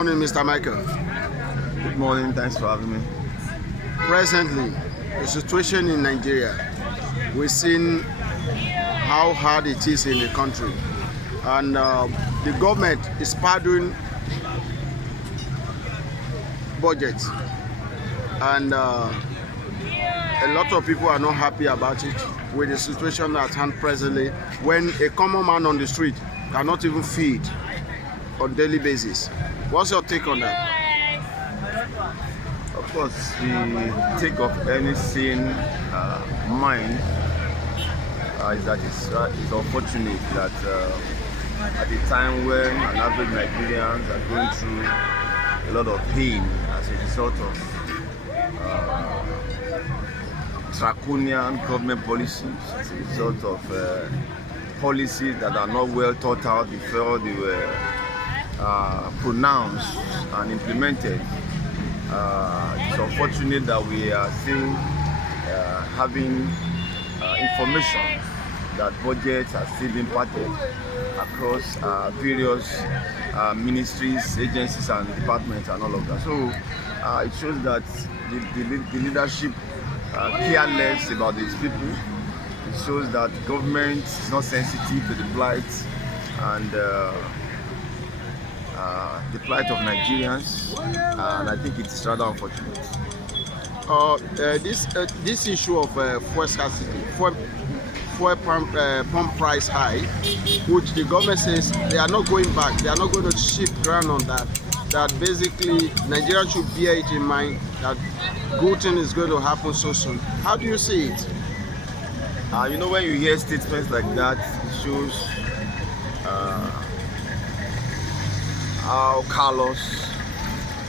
Good morning, Mr. Michael. Good morning, thanks for having me. Presently, the situation in Nigeria, we've seen how hard it is in the country, and the government is pardoning budgets, and a lot of people are not happy about it with the situation at hand presently, when a common man on the street cannot even feed on daily basis. What's your take on that? Of course, the take of any sane mind is that it's unfortunate that at a time when an average Nigerians are going through a lot of pain as a result of draconian government policies, as a result of policies that are not well thought out before they were pronounced and implemented. It's unfortunate that we are still having information that budgets are still being parted across various ministries, agencies and departments and all of that. So it shows that the leadership care less about these people. It shows that government is not sensitive to the plight and the plight of Nigerians, and I think it's rather unfortunate. This issue of fuel scarcity, fuel pump price high, which the government says they are not going back, they are not going to shift ground on that. That basically Nigeria should bear it in mind that good thing is going to happen so soon. How do you see it? You know, when you hear statements like that, it shows how callous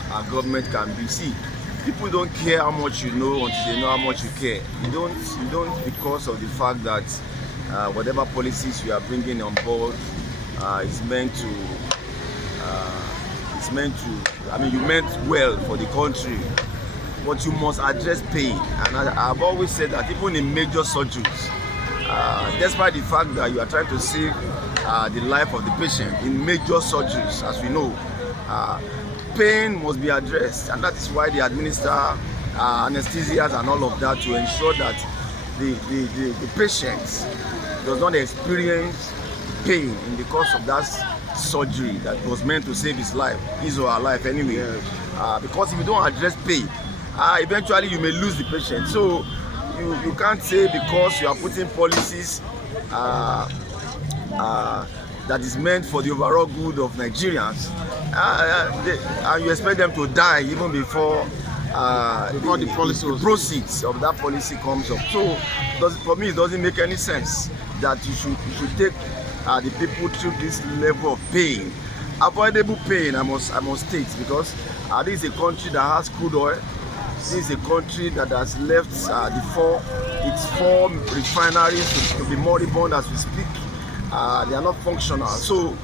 our government can be. See, people don't care how much you know until they know how much you care. You don't because of the fact that whatever policies you are bringing on board is meant to. I mean, you meant well for the country, but you must address pain. And I've always said that even in major surgeries, despite the fact that you are trying to save the life of the patient in major surgeries, as we know, pain must be addressed, and that is why they administer anesthesias and all of that, to ensure that the patient does not experience pain in the course of that surgery that was meant to save his life, his or her life anyway. Yes. Because if you don't address pain, eventually you may lose the patient. So you can't say because you are putting policies that is meant for the overall good of Nigerians, and you expect them to die even before the proceeds of that policy comes up. So for me, it doesn't make any sense that you should take the people through this level of pain, avoidable pain. I must state, because this is a country that has crude oil. This is a country that has left its four refineries to be moribund as we speak. They are not functional. So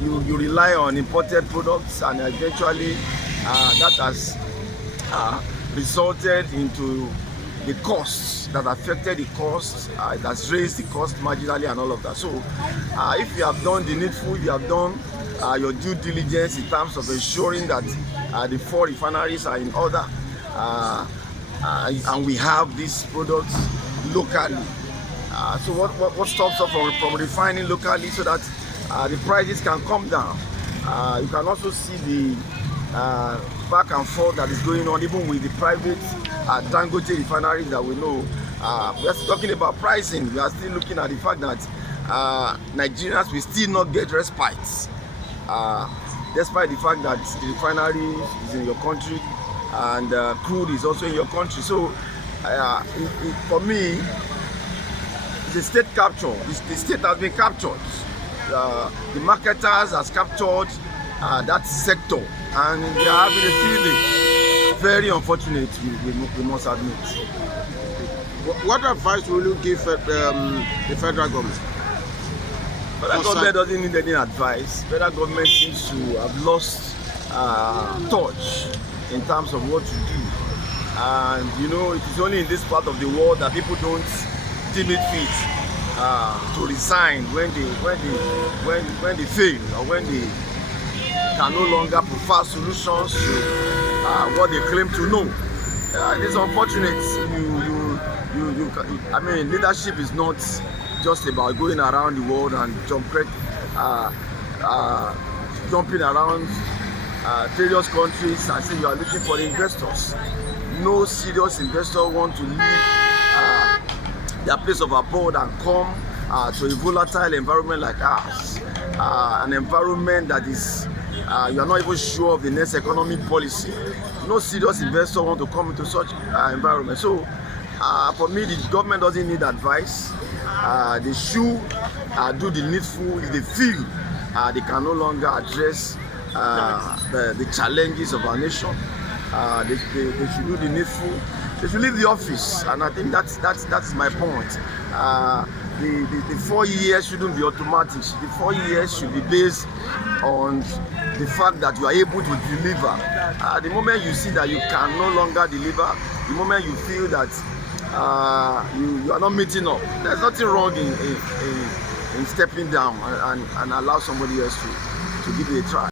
you rely on imported products, and eventually that has resulted into the costs that affected the costs. It has raised the cost marginally and all of that. So if you have done the needful, you have done your due diligence in terms of ensuring that the four refineries are in order, and we have these products locally. So what stops us from refining locally, so that the prices can come down? You can also see the back and forth that is going on even with the private Dangote refineries that we know. We are still talking about pricing. We are still looking at the fact that Nigerians will still not get respite, despite the fact that the refinery is in your country and crude is also in your country. So for me, the state capture. The state has been captured. The marketers has captured that sector, and they are having a field day. Very unfortunate, we must admit. What advice will you give the federal government? Federal government doesn't need any advice. Federal government seems to have lost touch in terms of what to do. And you know, it is only in this part of the world that people don't deem it fit to resign when they fail, or when can no longer prefer solutions to what they claim to know. It is unfortunate. I mean, leadership is not just about going around the world and jumping around various countries and saying you are looking for investors. No serious investor want to leave their place of abode and come to a volatile environment like ours, an environment that is you are not even sure of the next economic policy. No serious investor want to come into such environment. So for me, the government doesn't need advice. They should do the needful if they feel they can no longer address the challenges of our nation. They should do the needful. They should leave the office, and I think that's my point. The 4 years shouldn't be automatic. The 4 years should be based on the fact that you are able to deliver. The moment you see that you can no longer deliver, the moment you feel that you are not meeting up, there's nothing wrong in stepping down and allow somebody else to give it a try.